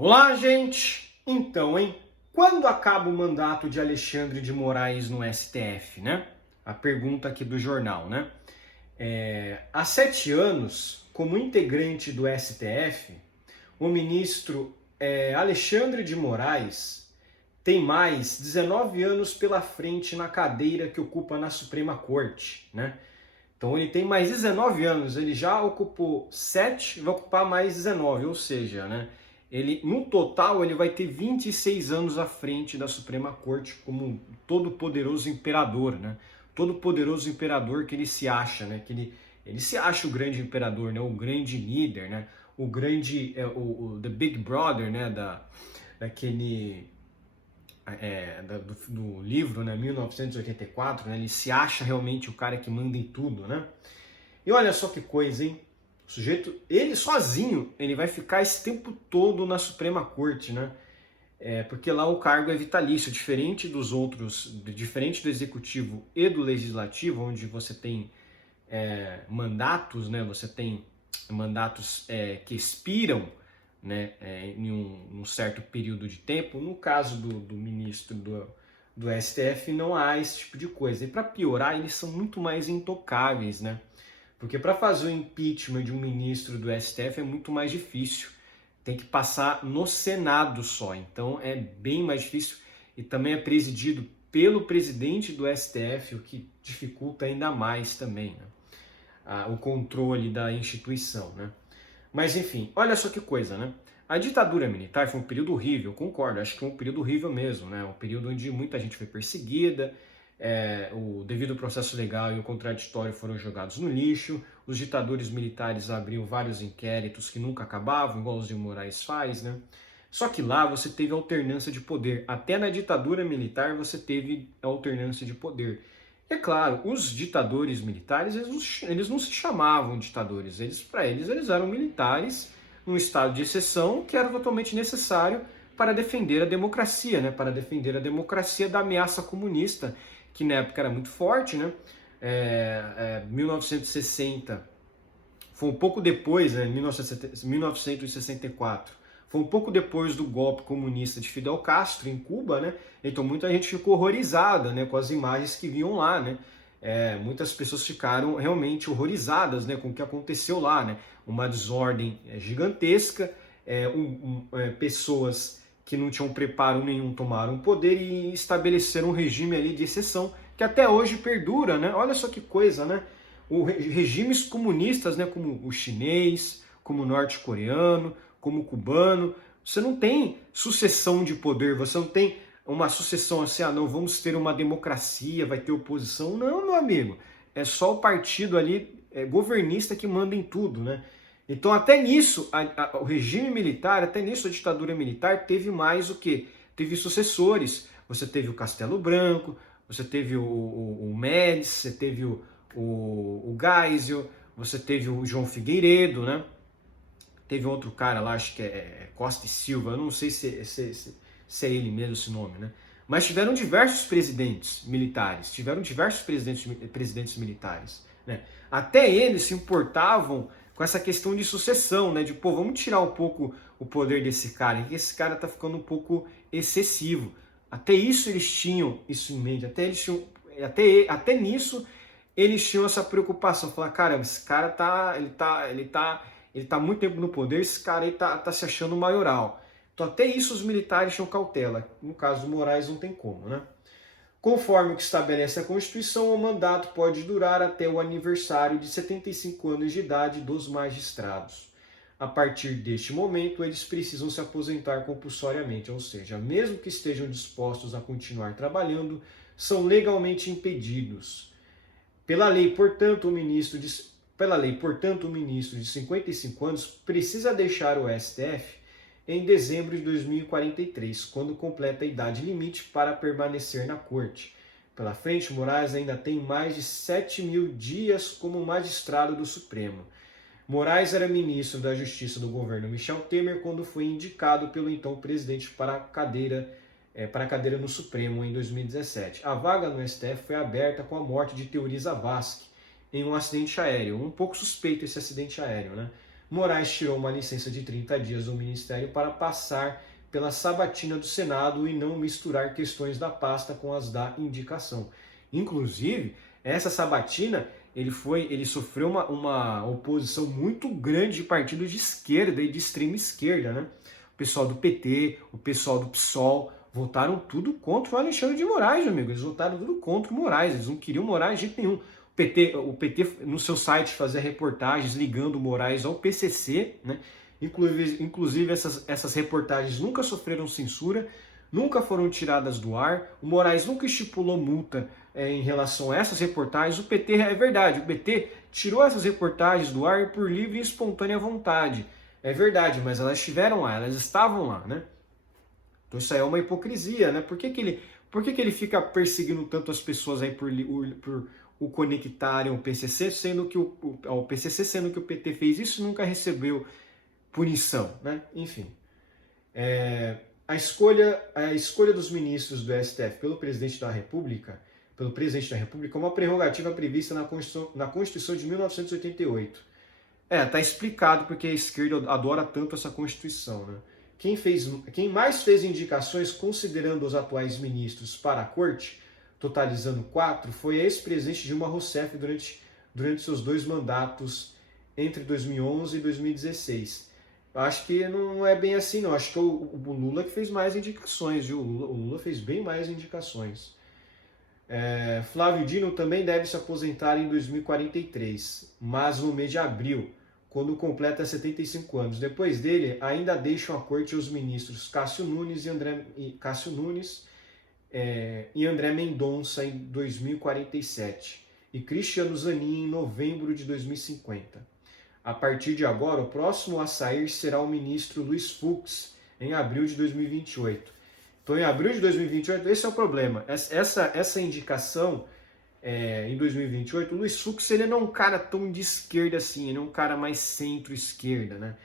Olá, gente! Então, hein? Quando acaba o mandato de Alexandre de Moraes no STF, né? A pergunta aqui do jornal, né? Há 7 anos, como integrante do STF, o ministro Alexandre de Moraes tem mais 19 anos pela frente na cadeira que ocupa na Suprema Corte, né? Então ele tem mais 19 anos, ele já ocupou 7, vai ocupar mais 19, ou seja, né, ele no total ele vai ter 26 anos à frente da Suprema Corte como todo poderoso imperador, né? Todo poderoso imperador que ele se acha, né? Que ele se acha o grande imperador, né? O grande líder, né? O grande the Big Brother, né? Daquele do livro, né, 1984, né, ele se acha realmente o cara que manda em tudo, né? E olha só que coisa, hein? O sujeito, ele sozinho, ele vai ficar esse tempo todo na Suprema Corte, né? Porque lá o cargo é vitalício, diferente dos outros, diferente do Executivo e do Legislativo, onde você tem mandatos, né? Você tem mandatos que expiram, né, em um certo período de tempo. No caso do ministro do STF não há esse tipo de coisa. E para piorar, eles são muito mais intocáveis, né? Porque para fazer o impeachment de um ministro do STF é muito mais difícil. Tem que passar no Senado só. Então é bem mais difícil e também é presidido pelo presidente do STF, o que dificulta ainda mais também, né, o controle da instituição, né? Mas enfim, olha só que coisa, né? A ditadura militar foi um período horrível, concordo, acho que foi um período horrível mesmo, né? Um período onde muita gente foi perseguida, o devido processo legal e o contraditório foram jogados no lixo, os ditadores militares abriam vários inquéritos que nunca acabavam, igual os de Moraes faz, né? Só que lá você teve alternância de poder, até na ditadura militar você teve alternância de poder. É claro, os ditadores militares, eles não se chamavam ditadores, para eles eram militares num estado de exceção que era totalmente necessário para defender a democracia, né? Para defender a democracia da ameaça comunista, que na época era muito forte, né? 1960, foi um pouco depois, né? 1964, foi um pouco depois do golpe comunista de Fidel Castro em Cuba, né? Então muita gente ficou horrorizada, né, com as imagens que viam lá, né? Muitas pessoas ficaram realmente horrorizadas, né, com o que aconteceu lá, né? Uma desordem gigantesca, pessoas que não tinham preparo nenhum tomaram o poder e estabeleceram um regime ali de exceção que até hoje perdura, né? Olha só que coisa, né? Regimes comunistas, né, como o chinês, como o norte-coreano, como o cubano, você não tem sucessão de poder, você não tem uma sucessão assim, não, vamos ter uma democracia, vai ter oposição. Não, meu amigo, é só o partido ali governista que manda em tudo, né? Então até nisso, o regime militar, até nisso a ditadura militar teve mais o que? Teve sucessores, você teve o Castelo Branco, você teve o Médici, você teve o Geisel, você teve o João Figueiredo, né? Teve outro cara lá, acho que é Costa e Silva, eu não sei se é ele mesmo esse nome, né? Mas tiveram diversos presidentes militares, tiveram diversos presidentes militares, né? Até eles se importavam com essa questão de sucessão, né? De, pô, vamos tirar um pouco o poder desse cara, que esse cara tá ficando um pouco excessivo. Até isso eles tinham isso em mente, até nisso eles tinham essa preocupação, falar, cara, esse cara ele tá muito tempo no poder, esse cara aí tá se achando maioral. Então até isso os militares tinham cautela. No caso do Moraes não tem como, né? Conforme o que estabelece a Constituição, o mandato pode durar até o aniversário de 75 anos de idade dos magistrados. A partir deste momento, eles precisam se aposentar compulsoriamente, ou seja, mesmo que estejam dispostos a continuar trabalhando, são legalmente impedidos. Pela lei, portanto, o ministro de 55 anos precisa deixar o STF em dezembro de 2043, quando completa a idade limite para permanecer na corte. Pela frente, Moraes ainda tem mais de 7.000 dias como magistrado do Supremo. Moraes era ministro da Justiça do governo Michel Temer quando foi indicado pelo então presidente para a cadeira no Supremo em 2017. A vaga no STF foi aberta com a morte de Teori Zavascki em um acidente aéreo. Um pouco suspeito esse acidente aéreo, né? Moraes tirou uma licença de 30 dias do Ministério para passar pela sabatina do Senado e não misturar questões da pasta com as da indicação. Inclusive, essa sabatina, ele sofreu uma oposição muito grande de partidos de esquerda e de extrema esquerda, né? O pessoal do PT, o pessoal do PSOL, votaram tudo contra o Alexandre de Moraes, meu amigo. Eles votaram tudo contra o Moraes, eles não queriam Moraes de jeito nenhum. O PT no seu site fazia reportagens ligando o Moraes ao PCC, né? Inclusive essas reportagens nunca sofreram censura, nunca foram tiradas do ar, o Moraes nunca estipulou multa em relação a essas reportagens. O PT, é verdade, o PT tirou essas reportagens do ar por livre e espontânea vontade. É verdade, mas elas estiveram lá, elas estavam lá, né? Então isso aí é uma hipocrisia, né? Por que que ele fica perseguindo tanto as pessoas aí por o conectarem ao PCC, sendo que ao PCC, sendo que o PT fez isso e nunca recebeu punição, né? Enfim. A escolha dos ministros do STF pelo presidente da República é uma prerrogativa prevista na Constituição de 1988. Tá explicado porque a esquerda adora tanto essa Constituição, né? Quem mais fez indicações considerando os atuais ministros para a corte, totalizando 4, foi a ex-presidente Dilma Rousseff durante seus 2 mandatos entre 2011 e 2016. Eu acho que não é bem assim, não. Acho que o Lula que fez mais indicações, viu? O Lula fez bem mais indicações. Flávio Dino também deve se aposentar em 2043, mas no mês de abril, quando completa 75 anos. Depois dele, ainda deixam a corte os ministros Cássio Nunes e André Mendonça em 2047 e Cristiano Zanin em novembro de 2050. A partir de agora, o próximo a sair será o ministro Luiz Fux, em abril de 2028. Então, em abril de 2028, esse é o problema. Essa indicação em 2028, o Luiz Fux ele não é um cara tão de esquerda assim, ele é um cara mais centro-esquerda, né?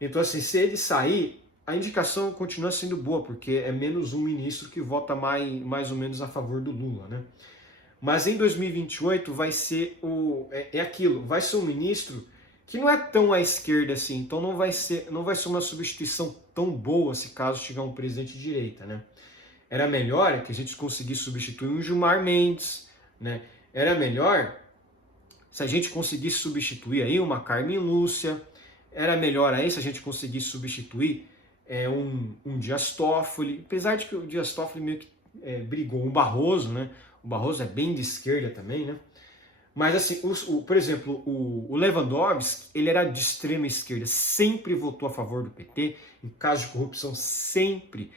Então, assim, se ele sair, a indicação continua sendo boa, porque é menos um ministro que vota mais ou menos a favor do Lula, né? Mas em 2028 vai ser aquilo, vai ser um ministro que não é tão à esquerda assim, então não vai ser uma substituição tão boa se caso chegar um presidente de direita, né? Era melhor que a gente conseguisse substituir um Gilmar Mendes, né? Era melhor se a gente conseguisse substituir aí uma Carmen Lúcia, era melhor aí se a gente conseguisse substituir um Dias Toffoli, apesar de que o Dias Toffoli meio que brigou, um Barroso, né? O Barroso é bem de esquerda também, né? Mas assim, por exemplo, o Lewandowski, ele era de extrema esquerda, sempre votou a favor do PT, em caso de corrupção sempre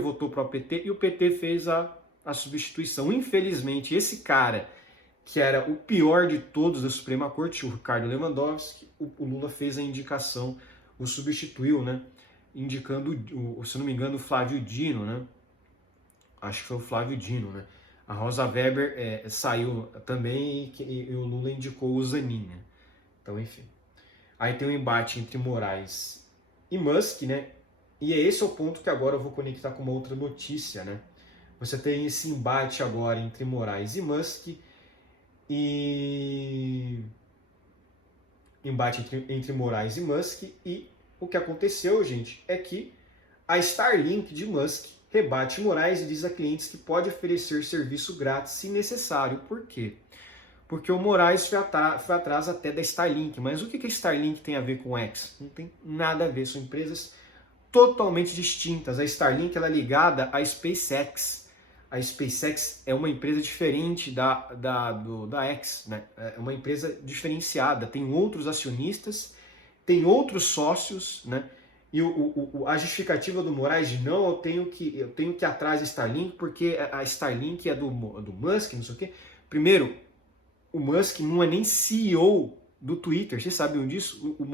votou para o PT, e o PT fez a substituição. Infelizmente, esse cara, que era o pior de todos da Suprema Corte, o Ricardo Lewandowski, o Lula fez a indicação, o substituiu, né? Indicando, se não me engano, o Flávio Dino, né? Acho que foi o Flávio Dino, né? A Rosa Weber saiu também e o Lula indicou o Zanin, né? Então, enfim. Aí tem um embate entre Moraes e Musk, né? E esse é o ponto que agora eu vou conectar com uma outra notícia, né? Você tem esse embate agora entre Moraes e Musk embate entre Moraes e Musk, e o que aconteceu, gente, é que a Starlink de Musk rebate Moraes e diz a clientes que pode oferecer serviço grátis se necessário. Por quê? Porque o Moraes foi atrás até da Starlink. Mas o que a Starlink tem a ver com o X? Não tem nada a ver, são empresas totalmente distintas. A Starlink ela é ligada à SpaceX. A SpaceX é uma empresa diferente da X, né? É uma empresa diferenciada, tem outros acionistas, tem outros sócios, né? E a justificativa do Moraes de não, eu tenho que ir atrás da Starlink, porque a Starlink é do Musk, não sei o quê. Primeiro, o Musk não é nem CEO do Twitter, vocês sabiam disso? O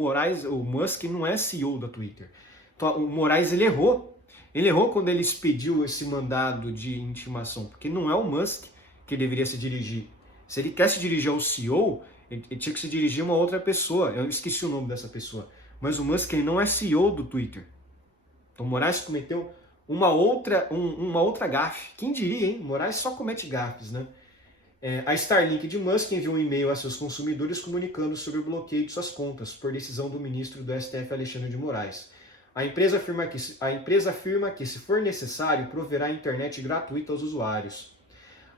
Musk não é CEO da Twitter. Então, o Moraes, ele errou. Ele errou quando ele expediu esse mandado de intimação, porque não é o Musk que deveria se dirigir. Se ele quer se dirigir ao CEO, ele tinha que se dirigir a uma outra pessoa. Eu esqueci o nome dessa pessoa. Mas o Musk ele não é CEO do Twitter. Então o Moraes cometeu uma outra gafe. Quem diria, hein? O Moraes só comete gafes, né? A Starlink de Musk enviou um e-mail a seus consumidores comunicando sobre o bloqueio de suas contas por decisão do ministro do STF, Alexandre de Moraes. A empresa afirma que, se for necessário, proverá internet gratuita aos usuários.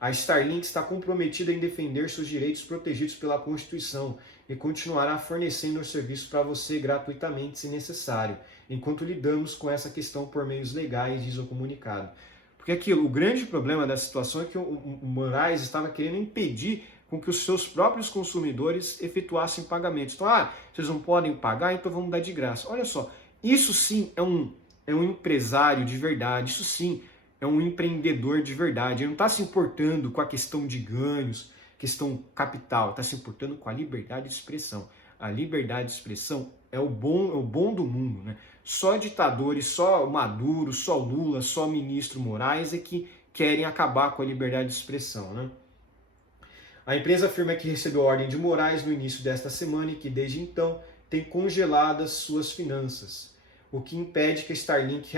A Starlink está comprometida em defender seus direitos protegidos pela Constituição e continuará fornecendo o serviço para você gratuitamente, se necessário, enquanto lidamos com essa questão por meios legais, diz o comunicado. Porque o grande problema da situação é que o Moraes estava querendo impedir com que os seus próprios consumidores efetuassem pagamentos. Então, vocês não podem pagar, então vamos dar de graça. Olha só, isso sim é um empresário de verdade, isso sim é um empreendedor de verdade. Ele não está se importando com a questão de ganhos, questão capital, está se importando com a liberdade de expressão. A liberdade de expressão é o bom do mundo, né? Só ditadores, só Maduro, só Lula, só ministro Moraes é que querem acabar com a liberdade de expressão, né? A empresa afirma que recebeu a ordem de Moraes no início desta semana e que desde então tem congeladas suas finanças, o que impede que a Starlink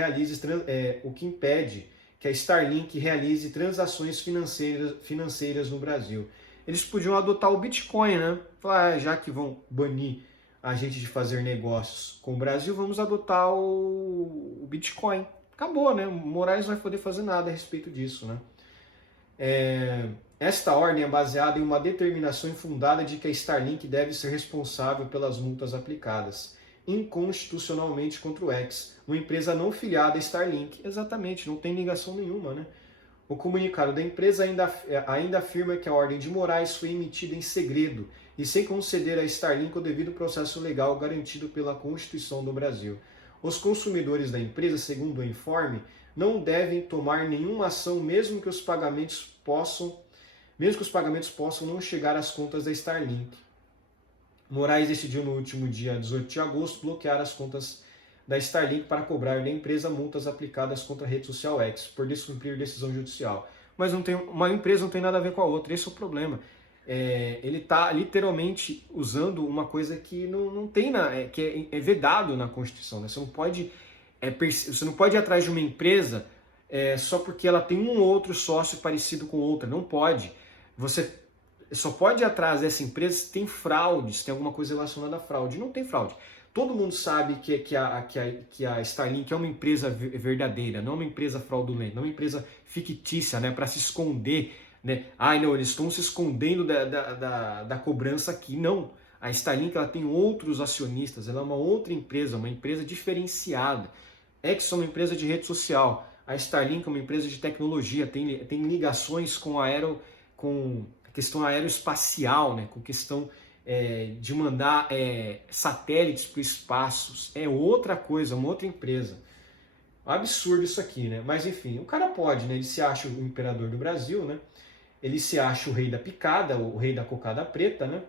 realize transações financeiras no Brasil. Eles podiam adotar o Bitcoin, né? Falar, já que vão banir a gente de fazer negócios com o Brasil, vamos adotar o Bitcoin. Acabou, né? O Moraes não vai poder fazer nada a respeito disso, né? Esta ordem é baseada em uma determinação infundada de que a Starlink deve ser responsável pelas multas aplicadas inconstitucionalmente contra o X, uma empresa não filiada a Starlink. Exatamente, não tem ligação nenhuma, né? O comunicado da empresa ainda afirma que a ordem de Moraes foi emitida em segredo e sem conceder a Starlink o devido processo legal garantido pela Constituição do Brasil. Os consumidores da empresa, segundo o informe, não devem tomar nenhuma ação mesmo que os pagamentos possam não chegar às contas da Starlink. Moraes decidiu no último dia 18 de agosto bloquear as contas da Starlink para cobrar da empresa multas aplicadas contra a rede social X por descumprir decisão judicial. Mas uma empresa não tem nada a ver com a outra, esse é o problema. Ele está literalmente usando uma coisa que não tem, que é vedado na Constituição, né? Você não pode ir atrás de uma empresa só porque ela tem um ou outro sócio parecido com outra, não pode. Você só pode ir atrás dessa empresa se tem fraude, se tem alguma coisa relacionada à fraude. Não tem fraude. Todo mundo sabe que a Starlink é uma empresa verdadeira, não é uma empresa fraudulenta, não é uma empresa fictícia, né, para se esconder, né? Não, eles estão se escondendo da cobrança aqui. Não. A Starlink ela tem outros acionistas, ela é uma outra empresa, uma empresa diferenciada. X é uma empresa de rede social, a Starlink é uma empresa de tecnologia, tem ligações com a questão aeroespacial, né, com questão de mandar satélites para o espaço. É outra coisa, uma outra empresa. Absurdo isso aqui, né? Mas enfim, o cara pode, né? Ele se acha o imperador do Brasil, né? Ele se acha o rei da picada, o rei da cocada preta, né?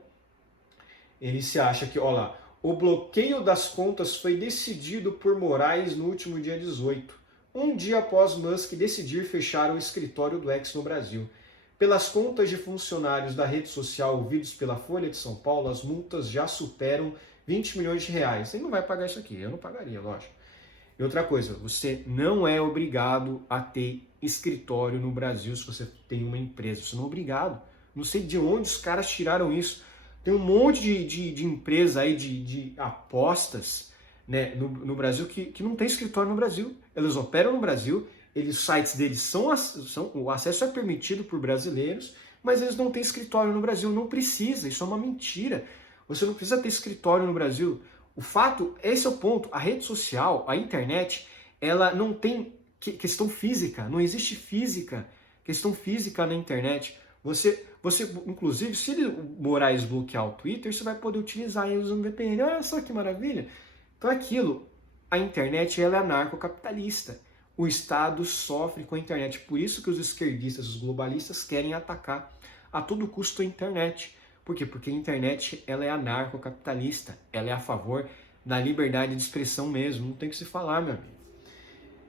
Ele se acha que, olha lá, o bloqueio das contas foi decidido por Moraes no último dia 18, um dia após Musk decidir fechar o escritório do X no Brasil. Pelas contas de funcionários da rede social ouvidos pela Folha de São Paulo, as multas já superam 20 milhões de reais. Ele não vai pagar isso aqui, eu não pagaria, lógico. E outra coisa, você não é obrigado a ter escritório no Brasil se você tem uma empresa. Você não é obrigado. Não sei de onde os caras tiraram isso. Tem um monte de empresa aí de apostas, né, no Brasil que não tem escritório no Brasil. Eles operam no Brasil, os sites deles o acesso é permitido por brasileiros, mas eles não têm escritório no Brasil. Não precisa, isso é uma mentira. Você não precisa ter escritório no Brasil. O fato, esse é o ponto, a rede social, a internet, ela não tem questão física, não existe questão física na internet. Você, inclusive, se o Moraes bloquear o Twitter, você vai poder utilizar ele usando VPN. Olha só que maravilha. Então é aquilo, a internet ela é anarcocapitalista. O Estado sofre com a internet. Por isso que os esquerdistas, os globalistas querem atacar a todo custo a internet. Por quê? Porque a internet ela é anarcocapitalista. Ela é a favor da liberdade de expressão mesmo. Não tem o que se falar, meu amigo.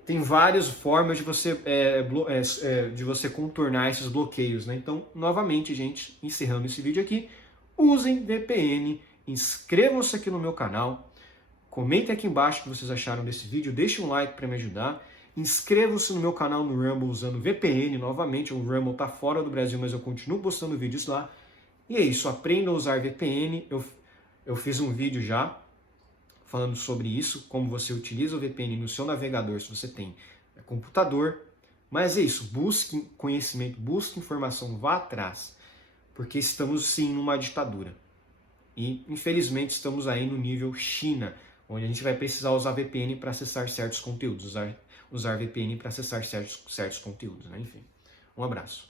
Tem várias formas de você contornar esses bloqueios, né? Então, novamente, gente, encerrando esse vídeo aqui, usem VPN, inscrevam-se aqui no meu canal, comentem aqui embaixo o que vocês acharam desse vídeo, deixem um like para me ajudar. Inscreva-se no meu canal no Rumble usando VPN. Novamente, o Rumble tá fora do Brasil, mas eu continuo postando vídeos lá. E é isso, aprenda a usar VPN. Eu fiz um vídeo já falando sobre isso, como você utiliza o VPN no seu navegador, se você tem computador. Mas é isso, busque conhecimento, busque informação, vá atrás, porque estamos sim numa ditadura. E infelizmente estamos aí no nível China, onde a gente vai precisar usar VPN para acessar certos conteúdos, usar VPN para acessar certos conteúdos, né? Enfim, um abraço.